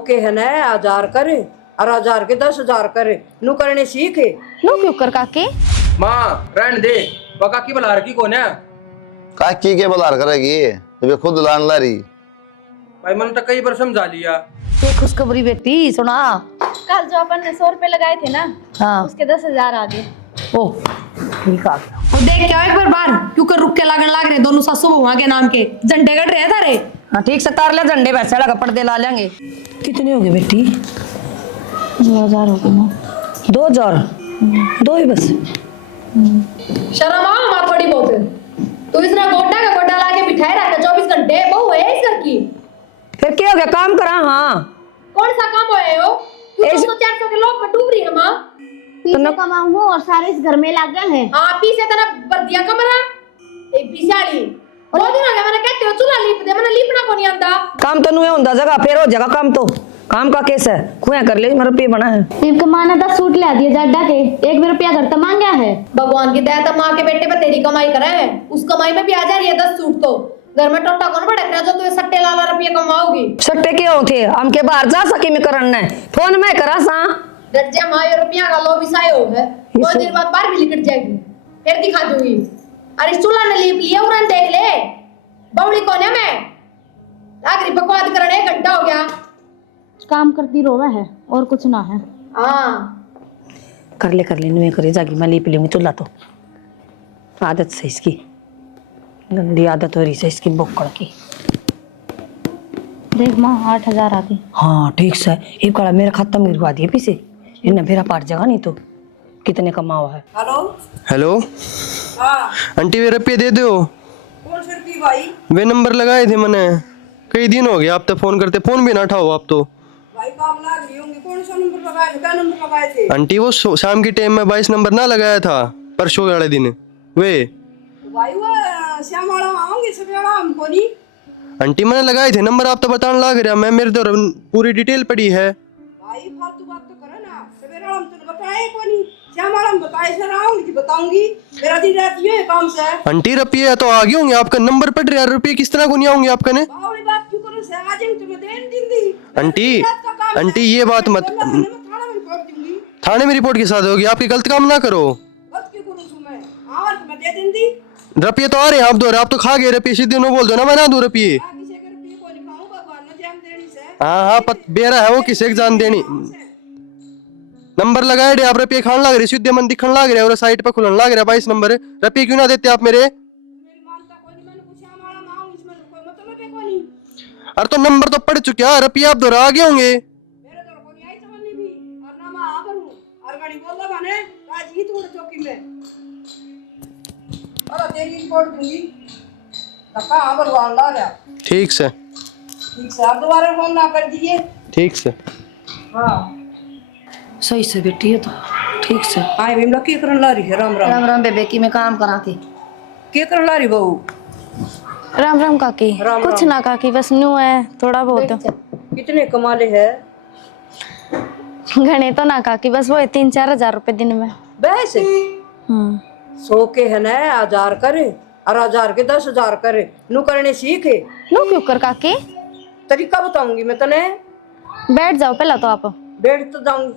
के है ना 1000 करे और 1000 के 10,000 करे नु करने सीखे नो क्यों कर काकी माँ रहने दे वो काकी बुला रखी कौन है काकी के बलार करेगी जब ये खुद लान ला रही। भाई मैंने तो कई बार समझा लिया। ये खुशखबरी बेटी सुना। कल जो अपन ने 100 रुपए लगाए थे ना हाँ उसके 10,000 आ गए। ओ ठीक आ गया। और देख क्या एक बार बार क्यों कर रुक के लागन लाग रहे दोनों सासू बहुआ के नाम के झंडे कट रहे थारे। हाँ ठीक से तार ले झंडे वैसे लगा पर्दे ला लेंगे। कितने हो गए बेटी? 2,000 हो गए ना। 2,000 दो ही बस। शर्म आओ मां थोड़ी बहुत। तू इतना गोटा का गोटा लाके बिठाए रखा 24 घंटे बहू है इस घर की। फिर क्या हो गया काम करा। हाँ कौन सा काम होए हो तू 200-400 के लोग में डूब रही है मां। पीछे कमाऊं हूं और सारे इस घर में लग गए हैं। हां पीछे तेरा बर्दिया कमरा एक पिसाली दो दिन हो गए मैंने कहते हो चूल्हा लीप दे मैंने लीपना को नहीं आंदा। काम तो नहीं होता जगह फिर हो जगह काम तो काम का केस है खुआ कर ले मेरा पे बना है। इनका माना 10 सूट ला दिए जाडा के 1 रुपया घर तो मांग गया है। भगवान की दया तो मां के बेटे पे तेरी कमाई करे है उस कमाई में भी आ जा रही है 10 सूट तो घर में टोटा कौन भड़क रहा जो तू सट्टे लाला रुपये कमाओगी। सट्टे के हो थे हम के बाहर जा सके में करन ने फोन में करा सा दर्जा मां रुपया का लो विसाय हो है कोई देर बाद बाहर भी निकल जाएगी फिर दिखा दूंगी। अरे इस चूल्हा ने लीप लिया उड़न देख ले बौड़ी कौन है मैं आखिरी बकवाद करने 1 घंटा हो गया। काम करती रोवा है और कुछ ना है। हाँ कर ले नुए करे जागी मैं लीप लूंगी चूल्हा तो आदत से इसकी गंदी आदत हो रही है इसकी बोकड़ की। देख माँ 8,000 आ गई। हाँ ठीक से एक कड़ा मेरा खाता में गिरवा दिए पीछे इन्हें मेरा पार जगह नहीं तो कितने कमावा है। हेलो हेलो हाँ आंटी वे रुपये दे दो। कौन से रुपये भाई? वे नंबर लगाए थे मैंने कई दिन हो गए आप तो फोन करते फोन भी ना उठाओ आप तो। भाई काम लाग रही होंगी कौन सा नंबर लगाए थे क्या नंबर लगाए थे? आंटी वो शाम के टाइम में 22 नंबर ना लगाया था परसों वाले दिन वे। भाई वो श्याम वाला आओगे सब वाला हमको नहीं। आंटी मैंने लगाए थे नंबर आप तो बताने लग रहा मैं मेरे तो पूरी डिटेल पड़ी है। भाई फालतू बात तो करे ना सवेरा हम तो बताए को नहीं श्याम वाला हम बताए सर आऊंगी बताऊंगी मेरा दिन रात ये काम से है। आंटी रुपये तो आ गए होंगे आपका नंबर पड़ रहा है रुपये किस तरह को नहीं आऊंगे आपका ने। बावड़ी बात क्यों करो से आ जाएंगे तुम्हें देन दिन दी। आंटी ये बात मत थाने में रिपोर्ट के साथ होगी आपकी गलत काम ना करो। गलत क्यों करूं तुम्हें और मैं दे दिन दी रुपये तो आ रहे हैं आप दो आप तो खा गए रुपये सीधे नो बोल दो ना मैं ना दूं रुपये। किसी के रुपये को नहीं खाऊं भगवान ने जान देनी से। हाँ बेरा है वो किसे जान देनी नंबर लगाए रे आप रुपये खान लग रहे सीधे मन दिखने लग रहे और साइड पे खुलन लग रहा 22 नंबर रुपये क्यों ना देते आप मेरे। मेरी मानता कोई नहीं मैंने कुछ श्याम वाला मां इसमें कोई मतलब है कोई नहीं। अरे तो नंबर तो पड़ चुके हैं रुपये आप दोहरा आ गए होंगे। मेरे तो कोई आई समझ भी और ना मैं आ करूं और गाड़ी बोल दो माने आज ही तू चौकी में अरे तेरी रिपोर्ट दूंगी धक्का भगवान ला रहा। ठीक से आप दोबारा फोन ना कर दीजिए। ठीक से हाँ सही से बेटी है तो ठीक से। आए बिमला के करन ला रही है राम राम। राम राम बेबे की मैं काम करा थी। के करन ला रही बहू? राम राम काकी। राम कुछ राम। ना काकी बस न्यू है थोड़ा बहुत। कितने कमाले है? घने तो ना काकी बस वो 3-4 हजार रुपए दिन में। बस 100 के है ना 1000 करे और 1000 के 10,000 करे नु करने सीखे नो क्यों कर काकी तरीका बताऊंगी मैं तने। बैठ जाओ पहला तो आप। बैठ तो जाऊंगी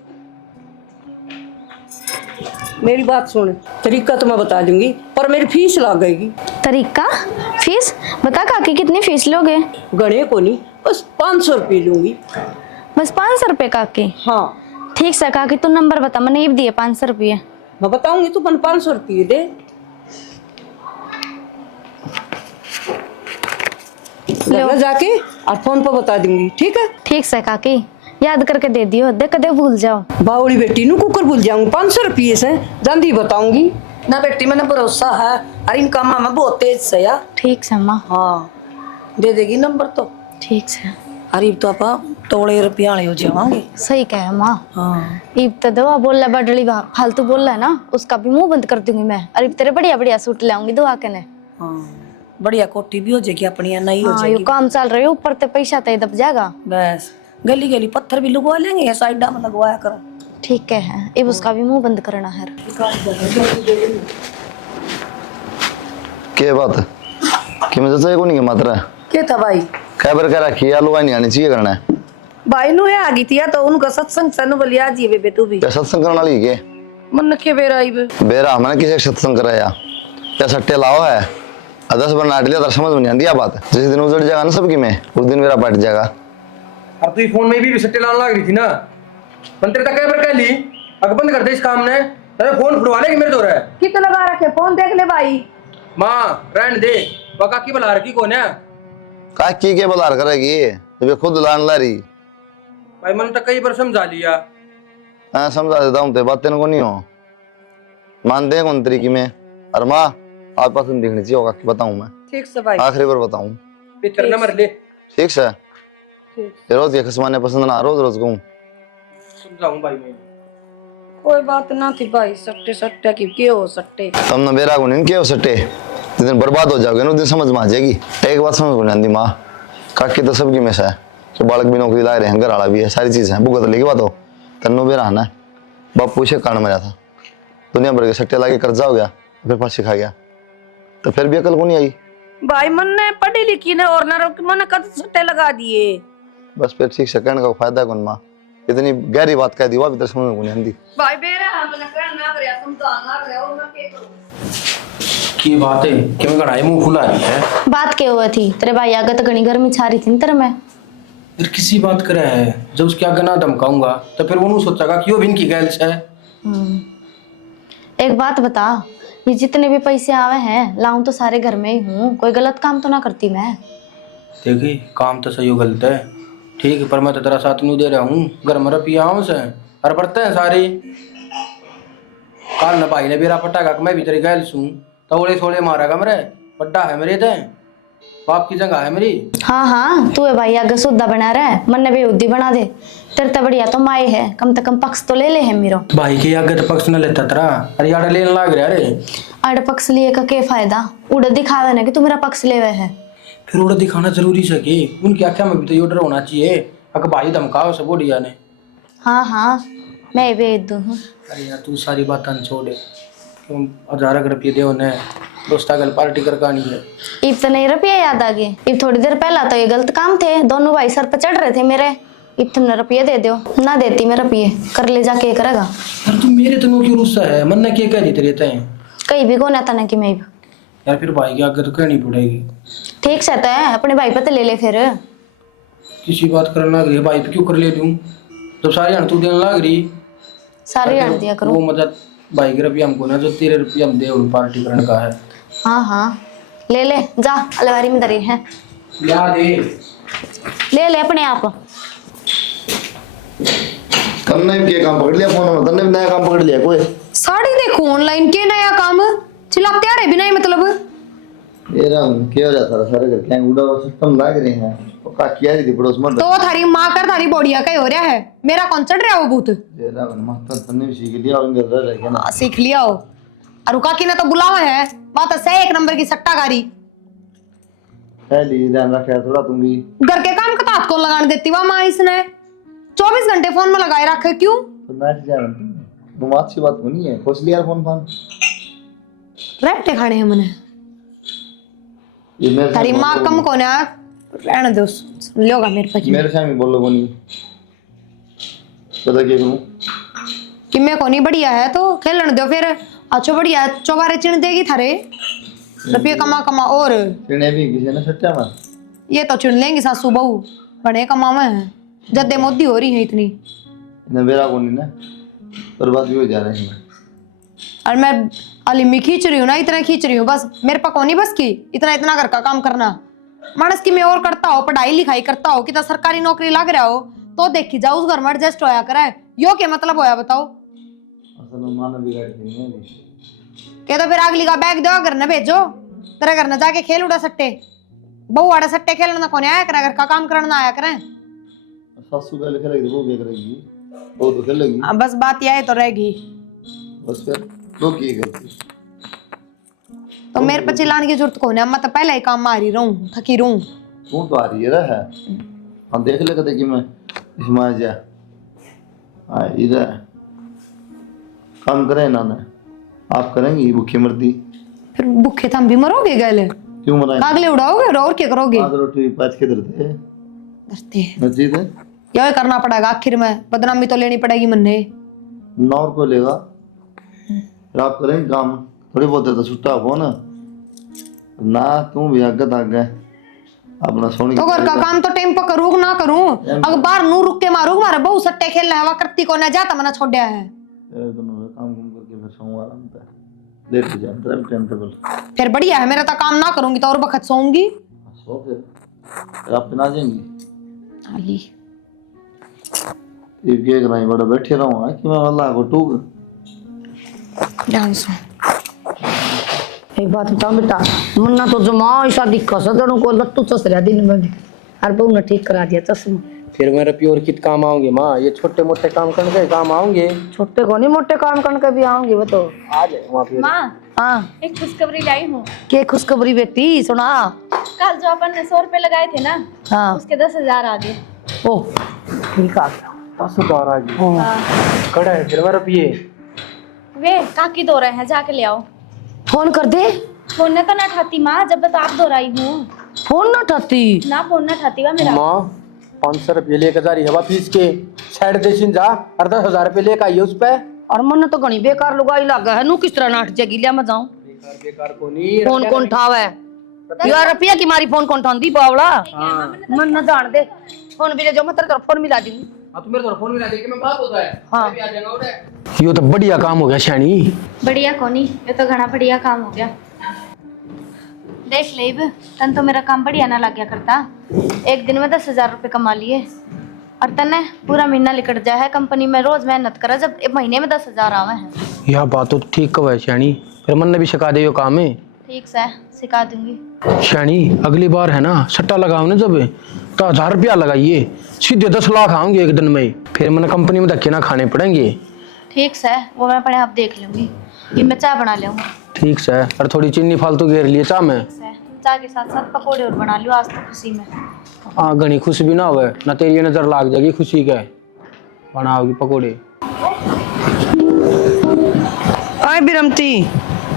मेरी बात सुन तरीका तो मैं बता दूंगी पर मेरी फीस लगेगी। तरीका फीस बता काकी कितनी फीस लोगे? गणे को नहीं बस 500 रुपये लूंगी। बस 500 रुपए काकी। हाँ ठीक से काकी तू नंबर बता मैंने ये दिए 500 रुपये। मैं बताऊंगी तू 500 रुपये दे घर जाके और फोन पर बता दूंगी ठीक है। ठीक से काकी याद करके दे दियो दे कदे भूल जाओ। बावड़ी बेटी नु कुकर भूल जाऊंगी 500 रुपये से जल्दी बताऊंगी ना बेटी मैंने भरोसा है अरे इन कामा में बहुत तेज से यार। ठीक से माँ। हाँ दे देगी नंबर तो। ठीक से अरे तो आप तोड़े रुपये वाले हो जावांगे। सही कहे माँ। हाँ इब तो दवा बोल रहा बडली फालतू बोल रहा है ना उसका भी मुंह बंद कर दूंगी मैं। अरे तेरे बढ़िया बढ़िया सूट लाऊंगी दो आके ने। हाँ बढ़िया कोठी भी हो जाएगी अपनी नहीं हो हाँ जाएगी। यो काम चल रही है ऊपर ते पैसा ते दब जाएगा। बस गली गली पत्थर भी लगवा लेंगे साइडा में लगवाया करो। ठीक है अब उसका भी मुंह बंद करना है। क्या बात है कि मैं चाचा को नहीं मात्रा क्या था भाई क्या बर कह रखी है आलू नहीं आनी चाहिए करना है भाई नु है आ गई थी या तो उनका सत्संग सन बलिया जी बेबे तू भी क्या सत्संग करने वाली के मन के बेरा आई बे बेरा मैंने किसी सत्संग कराया क्या सट्टे लाओ है 10 बार नाट लिया तो समझ में नहीं आती बात। जिस दिन उजड़ जाएगा ना सबकी में उस दिन मेरा पट जाएगा। अब तू फोन में भी सट्टे लाने लग रही थी ना, मंत्री तक कैमरा कह ली अगर बंद कर दे इस काम ने, तेरे फोन फुटवा लेगी मेरे दो रहा है। कित लगा रखे फोन देख ले भाई। माँ रहने दे, पका की बुला रखी कौन है? काकी के बलार करेगी जब खुद लान ला रही। भाई मैंने तो कई बार समझा लिया। हाँ समझा देता हूँ ते बातें को नहीं हो मान दे कौन तरीके में। और माँ आप पास देखनी चाहिए होगा कि बताऊँ मैं ठीक से भाई आखिरी बार बताऊँ। पितर न मर ले। ठीक है रोज ये खसमाने पसंद ना रोज रोज कहूँ समझाऊं भाई मैं। कोई बात ना थी भाई सट्टे सट्टे की के हो सट्टे तुम मेरा को नहीं हो सट्टे जिस दिन बर्बाद हो जाओगे ना उस दिन समझ में आ जाएगी। एक बात समझ में नहीं आती माँ काकी तो सबकी में से है कि बालक भी नौकरी ला रहे हैं घर वाला भी है सारी चीज है भुगत लेगी बात हो तन्नू भी रहना है। बाप पूछे कारण मरा था दुनिया भर के सट्टे लाके कर्जा हो गया फिर फांसी खा गया तो फिर भी अकल को नहीं आई। भाई मन ने पढ़ी लिखी ने और ना मन कद सट्टे लगा दिए बस फिर ठीक से कहने का फायदा कौन माँ इतनी गहरी बात कह दी वो भी समझ में नहीं आती। भाई बेरा हम ने कहना करया समझाना करया और मैं के करूं की बात है क्यों कढ़ाई मुंह खुला है? बात क्या हुआ थी तेरे भाई आगे तो घनी गर्मी छा रही थी तेरे में। फिर किसी बात करे है जब उसके आगे ना धमकाऊंगा तो फिर वो सोचेगा कि वो भी इनकी गैल है। एक बात बता, ये जितने भी पैसे आवे हैं लाऊं तो सारे घर में ही हूँ, कोई गलत काम तो ना करती मैं। देखी काम तो सही गलत है ठीक है पर मैं तो तेरा साथ नहीं दे रहा हूँ। घर में रुपया आऊँ से और बढ़ते हैं सारे काल न भाई ने बेरा पटागा मैं भी तेरी गैल सूं तो ओले थोड़े मारेगा मेरे बड्डा है मेरे ते बाप की जगह है मेरी। हाँ हाँ तू है भाई आगे सुद्धा बना रहा है मन ने बेउद्दी बना दे। तेरे तो बढ़िया तो माए है कम से कम पक्ष तो ले ले है मेरो भाई के आगे तो पक्ष न लेता तेरा अरे यार लेने लाग रहा अरे आड़ पक्ष लिए का क्या फायदा उड़ दिखावे ना कि तू मेरा पक्ष लेवे है। फिर उड़ा दिखाना जरूरी है कि उनकी आख्या में भी तो ये डर होना चाहिए अगर भाई धमकाओ सब बढ़िया ने। हाँ हाँ मैं भेज दूँ। अरे यार तू सारी बात छोड़ क्यों 1000 रुपये दे उन्हें दोस्ता कल पार्टी कर कहानी है। इब तो नहीं रुपया याद आ गए इब थोड़ी देर पहला तो ये गलत काम थे दोनों भाई सर पर चढ़ रहे थे मेरे। इब तुमने रुपये दे दो ना देती मैं रुपये कर ले जाके करेगा। यार तू मेरे तो क्यों रुस्सा है मन ने क्या कह दी तेरे तय कहीं भी कोना था ना कि मैं यार फिर भाई के आगे तो कहनी पड़ेगी। ठीक से है अपने भाई पे तो ले ले फिर किसी बात करने लग रही है भाई पे क्यों कर ले दूं जब सारी हण तू देने लग रही सारी हट दिया करो। वो मतलब भाई के रुपया हमको ना जो तेरे रुपया हम दे और पार्टी करने का है। हाँ हाँ ले ले जा अलमारी में धरी है या दे ले ले अपने आप। तुमने भी क्या काम पकड़ लिया फोन में तुमने भी नया काम पकड़ लिया कोई। साड़ी देखो ऑनलाइन के नया काम चिल्लाते आ रहे बिना ही मतलब ये क्या हो जाता है सारे घर क्या उड़ा सिस्टम लाग रहे हैं तो का किया थी पड़ोस में तो थारी माँ कर थारी बोड़िया का ही हो रहा है मेरा कौन चढ़ रहा है वो भूत ये मस्त तुमने भी सीख लिया और घर रह गया ना सीख लिया हो। और रुका ने तो बुलावा है बात है 1 नंबर की सट्टाकारी पहले ध्यान रखा थोड़ा तुम भी घर के काम का तात को लगाने देती वह माँ इसने 24 घंटे फोन में लगाए रखे क्यों। तो बैठ जा तुम अच्छी बात नहीं है खोस लिया फोन फोन रेपटे खाने हैं मैंने ये मेरे तारी माँ कम को ना रहने दो लोगा मेरे पास मेरे सामने बोलो बोनी पता क्या करूं कि मैं कोनी बढ़िया है तो खेलने दो फिर अच्छो बढ़िया चौबारे चिण देगी थारे रुपये कमा कमा और चिड़े भी किसी ने सट्टा में ये तो चिण लेंगी सासू बहू बड़े कमावे हैं जद्दे मोदी हो रही है इतनी इन्हें बेरा को नहीं ना बर्बाद भी हो जा रहे हैं। और मैं अलीमी खींच रही हूँ ना इतना खींच रही हूँ बस मेरे पास कोनी बस की इतना इतना घर का काम करना मानस की मैं और करता हो पढ़ाई लिखाई करता हो कि सरकारी नौकरी लग रहा हो तो देखी जाओ उस घर में एडजस्ट होया करे यो क्या मतलब होया बताओ। असल में मानव बिगाड़ नहीं है के तो फिर अगली का बैग दो घर न भेजो तेरे घर न जाके खेल उड़ा सट्टे बहु आड़े सट्टे खेलना कौन आया करे घर का काम करना आया करे। सासू का खेलेगी वो क्या करेगी वो तो खेलेगी बस बात यह है तो रहेगी बस फिर वो की करती तो मेरे पे चिल्लाने की जरूरत कौन है मैं तो पहले ही काम मारी रहूं थकी रहूं तू तो आ रही है है हम देख ले कदे कि मैं इसमें आ जा आ इधर काम करे ना ना आप करेंगी भूखी मरती फिर भूखे थम भी मरोगे गले क्यों मराए कागले उड़ाओगे और क्या करोगे आज रोटी पाँच के दरते डरते नजीद यही करना पड़ेगा आखिर में, बदनामी तो लेनी पड़ेगी मन्ने। 9 रुपये लेगा, फिर आप करेंगे काम, थोड़ी बहुत देर तो छुट्टा हो ना ना, तू भी आगे अपना सोनी तो घर का काम तो टाइम पर करूँ ना करूँ, अगर बाहर नू रुक के मारूँ, मारे बहु सट्टे खेलना है, वह करती को ना जाता मना छोड़ा है। काम करके फिर सोऊंगा आराम से, लेट जा टाइम टेबल। फिर बढ़िया है, मेरा तो काम ना करूंगी तो और वक्त सोऊंगी। सो फिर आप ना जाएंगी आली ये क्या कराई, बड़ा बैठे रहूँ कि मैं अल्लाह को टूक। ध्यान से एक बात बताओ बेटा, मुन्ना तो जमा ऐसा दिखा सदनों को लट्टू चस रहा दिन में, हर बहू ने ठीक करा दिया चश्मा। फिर मेरे प्योर कित काम आओगे माँ, ये छोटे मोटे काम करने के काम आओगे, छोटे को नहीं मोटे काम करने के भी आऊंगी वो तो। आ जाए वहाँ पे। माँ हाँ एक खुशखबरी लाई हूँ। के खुशखबरी बेटी सुना। कल जो अपन ने 100 रुपए लगाए थे ना, हाँ उसके 10,000 आ गए। ओ ठीक आ गया। 10,000 आ गए, कड़ा है फिर मेरा पिए। वे काकी दो रहे हैं, जाके ले आओ। फोन कर दे। फोन ने तो ना ठाती माँ, जब तो आप दोहराई हूँ फोन ना उठाती ना, फोन ना ठाती वा मेरा। माँ 500 रुपये लेकर जा रही है वापिस के साइड देशिन जा, और 10,000 रुपये लेकर आई है उस पे। और मन तो घनी बेकार लुगाई लगा है, नू किस तरह नाट जाएगी, लिया मैं जाऊं। बेकार को नहीं, फोन कौन ठावा है यार, रुपया की मारी फोन कौन ठांदी बावड़ा। मन न जान दे, फोन भी ले जाओ, मैं तेरे तरफ फोन मिला दूंगी। हाँ तो मेरे तरफ फोन मिला दे के मैं बात होता है। हाँ मैं भी आ जाएगा उधर। यो तो बढ़िया काम हो गया शैनी। बढ़िया कोनी, ये तो घना बढ़िया काम हो गया। देख ले तन तो मेरा काम बढ़िया ना लग गया करता, एक दिन में 10,000 रुपये कमा लिए, और तने पूरा महीना निकट जाए है कंपनी में, रोज मेहनत करा, जब एक महीने में 10,000 आवे हैं। यह बात तो ठीक कहो है शैनी, फिर मन ने भी सिखा दे यो काम है। ठीक से सिखा दूंगी। शैनी अगली बार है ना सट्टा लगाओ ना जब, तो 1000 रुपया लगाइए, सीधे 10 लाख आऊंगे एक दिन में, फिर मैंने कंपनी में धक्के ना खाने पड़ेंगे। ठीक से वो मैं अपने आप देख लूंगी, ये मैं चाय बना लूंगी। ठीक से, और थोड़ी चीनी फालतू घेर लिए चाह में, चाय के साथ साथ पकौड़े और बना लियो आज तो खुशी में। हाँ घनी खुशी भी ना हो ना, तेरी नजर लाग जाएगी खुशी का, बनाओगी पकौड़े। आई बिरमती,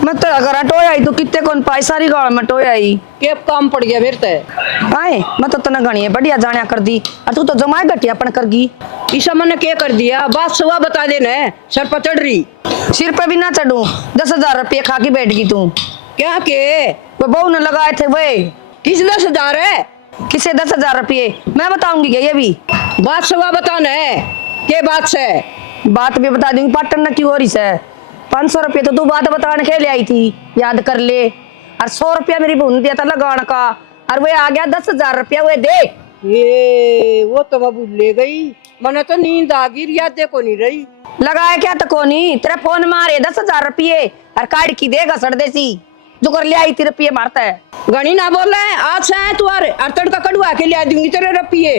मैं तो अगर टोया आई तो कितने कौन पाई सारी गाड़ में टोया आई के काम पड़ गया फिर ते। आए मैं तो तना गणी बढ़िया जानिया कर दी, और तू तो जमाए घटिया अपन कर गी। ईशा मन ने क्या कर दिया, बात सुबह बता देना, सर पर चढ़ रही। सिर पे भी ना चढ़ू, 10,000 रुपये खा के बैठ गई तू। क्या के वो बहू ने लगाए थे वे। किस 10,000 है, किसे 10,000 रुपये मैं बताऊंगी क्या, ये भी बात सुबह बताना है, के बात से बात भी बता दूंगी। पाटन न क्यों हो रही से 500 रुपये तो तू बात बताने के ले आई थी, याद कर ले, और 100 रुपया मेरी बहन दिया था लगाने का, और वे आ गया 10,000 रुपया, वे दे। ये वो तो बाबू ले गई, मने तो नींद आ गई, याद देखो नहीं रही। लगाया क्या तो कोनी, तेरा फोन मारे 10,000 रुपये, और काट की देगा सड़देसी जो कर ले आई थी रुपये मारता है। गणी ना बोल रहे आज से है तू, और तड़का कड़वा के ले दूंगी तेरे रुपये।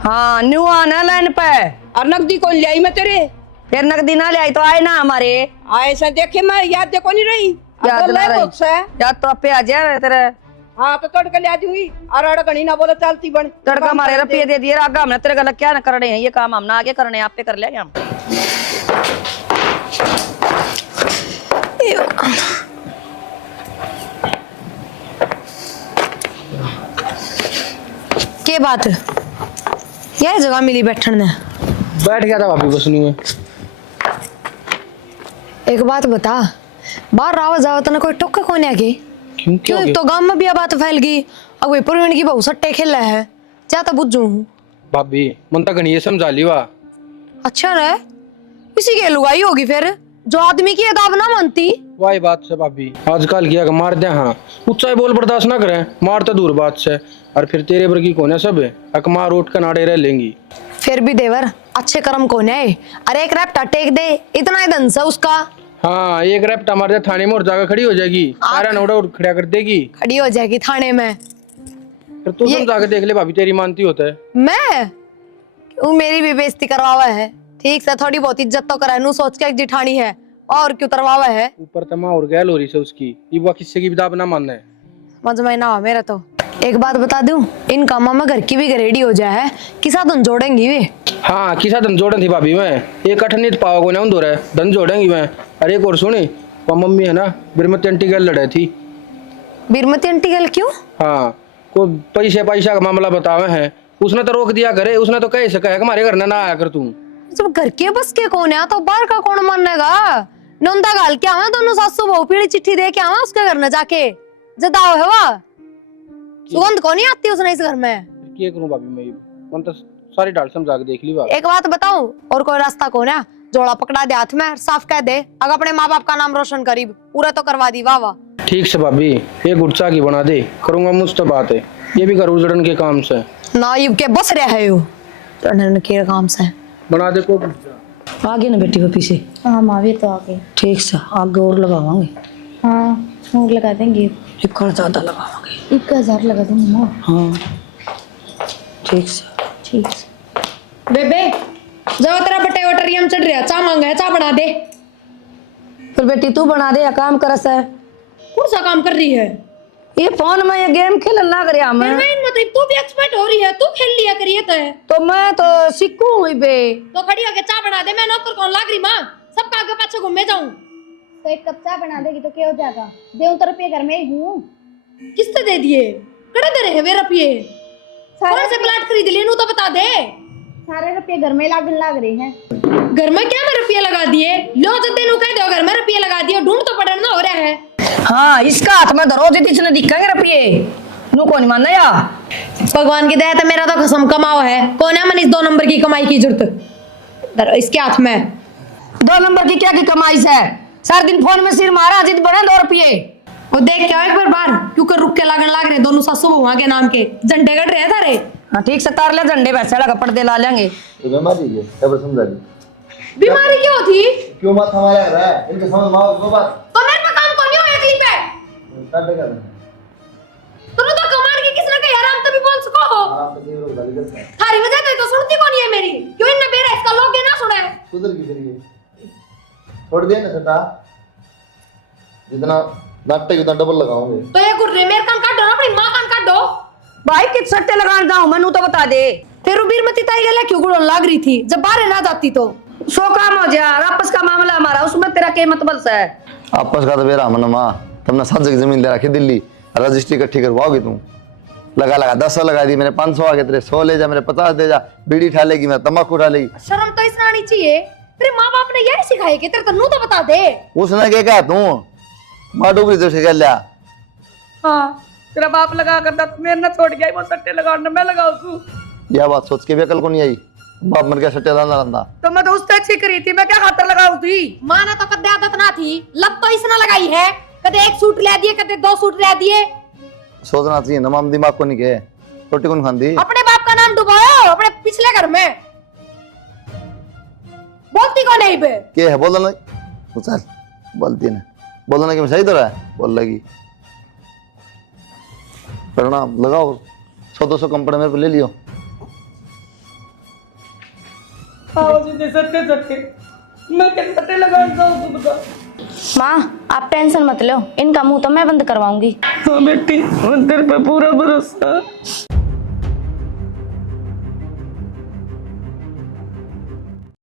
हाँ न्यू आना लाइन पे, और नकदी कौन ले आई मैं तेरे, फिर नकदी ना ले आई तो आए ना हमारे। आए से देखे मैं याद देखो नहीं रही, याद ना रही, याद तो आपे आ जाए तेरे। हाँ तो तड़का ले दूंगी, और अड़ गणी ना बोले चलती बन तड़का मारे रुपये दे दिए, आगा हमने तेरे गलत क्या ना करने हैं, ये काम हम ना आगे करने, आप पे कर लेंगे हम। के बात यह जगह मिली बैठन ने, बैठ गया था भाभी बसनी में। एक बात बता, बाहर रावा जाओ तो ना कोई टोका कौन है क्यों, एक तो गांव में भी बात फैल गई, अब कोई प्रवीण की बहू सट्टे खेला है, क्या तो बुझू हूँ भाभी मन तक नहीं समझा लिया। अच्छा रे, इसी के लुगाई होगी फिर, जो आदमी की अदाब ना मानती। वही बात से भाभी, आजकल किया मार दे, हाँ ऊंचाई बोल बर्दाश्त ना करें, मार तो दूर बात से, और फिर तेरे वर्गी कौन है सब, अकमार उठ कर नाड़े रह लेंगी। फिर भी देवर अच्छे कर्म कौन है, अरे एक रैप्टा टेक दे, इतना ही धन से उसका। हाँ एक रैप्ट हमारे थाने में और जाकर खड़ी हो जाएगी, सारा नोड़ा और खड़ा कर देगी, खड़ी हो जाएगी थाने में। फिर तू समझा के देख ले भाभी, तेरी मानती होता है। मैं क्यों, मेरी भी बेइज्जती करवावा है, ठीक से थोड़ी बहुत इज्जत तो करा, नू सोच के जिठानी है, और क्यों करवावा है। ऊपर तमा और गैल हो रही है उसकी, ये वो किससे की किताब ना मानना है। मज में ना हो मेरा तो। एक बात बता दूं, इन कामों में घर की भी रेडी हो जाए, किसा धन जोड़ेंगी वे। हाँ किसा धन जोड़न थी भाभी, मैं एक अठन्नी पाओ ना दो रहे धन जोड़ेंगी मैं। अरे एक और सुनी, वो मम्मी है ना बिरमती आंटी गल लड़े थी। बिरमती आंटी गल क्यों? हाँ को पैसा का मामला बतावे हैं, उसने तो रोक दिया घरे, उसने तो कह सका है कि हमारे घर ना आया कर तू। जब घर के बस के कौन है तो बाहर का कौन मानेगा। नंदा गाल के आवा दोनों सासू बहू पीड़ी चिट्ठी दे के आवा उसके घर न जाके जदाओ है वा सुगंध कौन नहीं आती उसने इस घर में। क्या करूं भाभी मैं, मन तो सारी डाल समझा के देख ली बात। एक बात बताऊं, और कोई रास्ता कौन है, जोड़ा पकड़ा दे हाथ में, साफ कह दे अगर अपने माँ बाप का नाम रोशन करीब पूरा तो करवा दी। वाह वाह ठीक से भाभी, एक गुटचा की बना दे, करूंगा मुझ तो बात है, ये भी कर उजड़न के काम से नाइब के बस रहे है यो चढ़ने के काम से बना दे को। आगे ना बेटी वो पीछे। हाँ मावी तो आ गए। ठीक से आगे और लगावांगे। हाँ और लगा देंगे, एक और ज्यादा लगावांगे, 1000 लगा दूंगी माँ। हाँ ठीक से। ठीक। बेबे जाओ तेरा बटे वटरियम चढ़ रहा, चाय मांगा है, चाय बना दे। फिर बेटी तू बना दे या काम करस है। कौन सा काम कर रही है? ये फोन में ये गेम खेलन लग रहा मैं। मतलब तू भी एक्सपर्ट हो रही है, तू खेल लिया करिए तो मैं तो सीखू हुई बे। तो खड़ी होके चाय बना दे, मैं नौकर कौन लाग रही माँ, सबका आगे पाछे घूमे जाऊं। तो 1 कप चाय बना देगी तो क्या हो जाएगा? देऊं तो रुपये घर में ही हूँ। किसने दे दिए? कड़े दे रहे हैं वे रुपये? कौन से प्लाट खरीद लिए नू तो बता दे। सारे रुपये घर में लागन लाग रहे हैं। घर में क्या मैं रुपये लगा दिए? लो तो तेनू कह दो घर में रुपये लगा दिए, ढूंढ तो पड़न ना हो रहा है। हाँ इसका हाथ में धरो दे इसने दिखाएंगे रुपये नू कौन मानना या। भगवान की दया तो मेरा तो कसम कमाओ है, कौन है मन इस 2 नंबर की कमाई की जरूरत इसके हाथ में। 2 नंबर की क्या की कमाई से सारा दिन फोन में सिर मारा जिद बने 2 रुपये। वो देख क्या एक बार बाहर क्योंकि रुक के लागन लाग रहे दोनों सासू बहुआ के नाम के झंडे गड़ रहे थारे। हाँ ठीक से तार ले झंडे वैसे लगा पर्दे ला लेंगे। बीमारी है खबर समझा दी। बीमारी क्यों थी? क्यों मत हमारे आ रहा है इनके समझ माओ वो बात तो मेरे पे काम कौन हो एकली पे? काटे कर तुम तो कमांड की किसने कहा यार, हम तभी बोल सको हो। आप तो ये गाली करते हैं थारी वजह तो सुनती कौन है मेरी, क्यों इनने बेरा इसका लोग ना सुने। सुधर की करिए छोड़ दिया ना सटा, जितना नाटक उतना डबल लगाओगे। तो ये गुर्रे मेरे कान काट दो ना, अपनी मां कान काट दो। भाई कित सट्टे लगान जाऊं मैनू तो बता दे। फिर बीरमती ताई गला क्यों गुड़न लाग रही थी जब बाहर ना जाती तो। सो काम हो जा आपस का मामला हमारा, उसमें तेरा क्या मतलब है। आपस का तो बेरा मन माँ तुमने 7 जगह जमीन ले रखी दिल्ली, रजिस्ट्री इकट्ठी करवाओगी तुम। लगा 10 लगा दी, मेरे 500 आ गए, तेरे 100 ले जा, मेरे 50 दे जा, बीड़ी उठा लेगी, मैं तम्बाकू उठा लेगी। शर्म तो इसने आनी चाहिए, तेरे माँ बाप ने यही सिखाई कि तेरे तन्नू तो बता दे। उसने क्या कहा तू माँ डूबरी तो कह लिया। हाँ तेरा बाप लगा करता तो मेरे ना छोड़ गया वो सट्टे लगाने मैं लगाऊ तू। यह बात सोच के भी अकल को नहीं आई, बाप मर गया सट्टे दाना रंदा। तो मैं तो उससे अच्छी करी थी, मैं क्या खातर लगाऊ थी। माँ ने तो कदे आदत ना थी, लत तो इसने लगाई है, कदे 1 सूट ले दिए, कदे 2 सूट ले दिए। सोचना चाहिए ना, माम दिमाग को नहीं कहे, रोटी कौन खाती। अपने बाप का नाम डुबाओ अपने पिछले घर में, बोलती कौन है बे? क्या है बोल नहीं चल बोलती ना, बोलना कि मैं सही तो रहा है बोल लगी। प्रणाम लगाओ 100-200 कम पड़े मेरे को ले लियो। माँ आप टेंशन मत लो, इनका मुंह तो मैं बंद करवाऊंगी। हाँ बेटी तेरे पे पूरा भरोसा।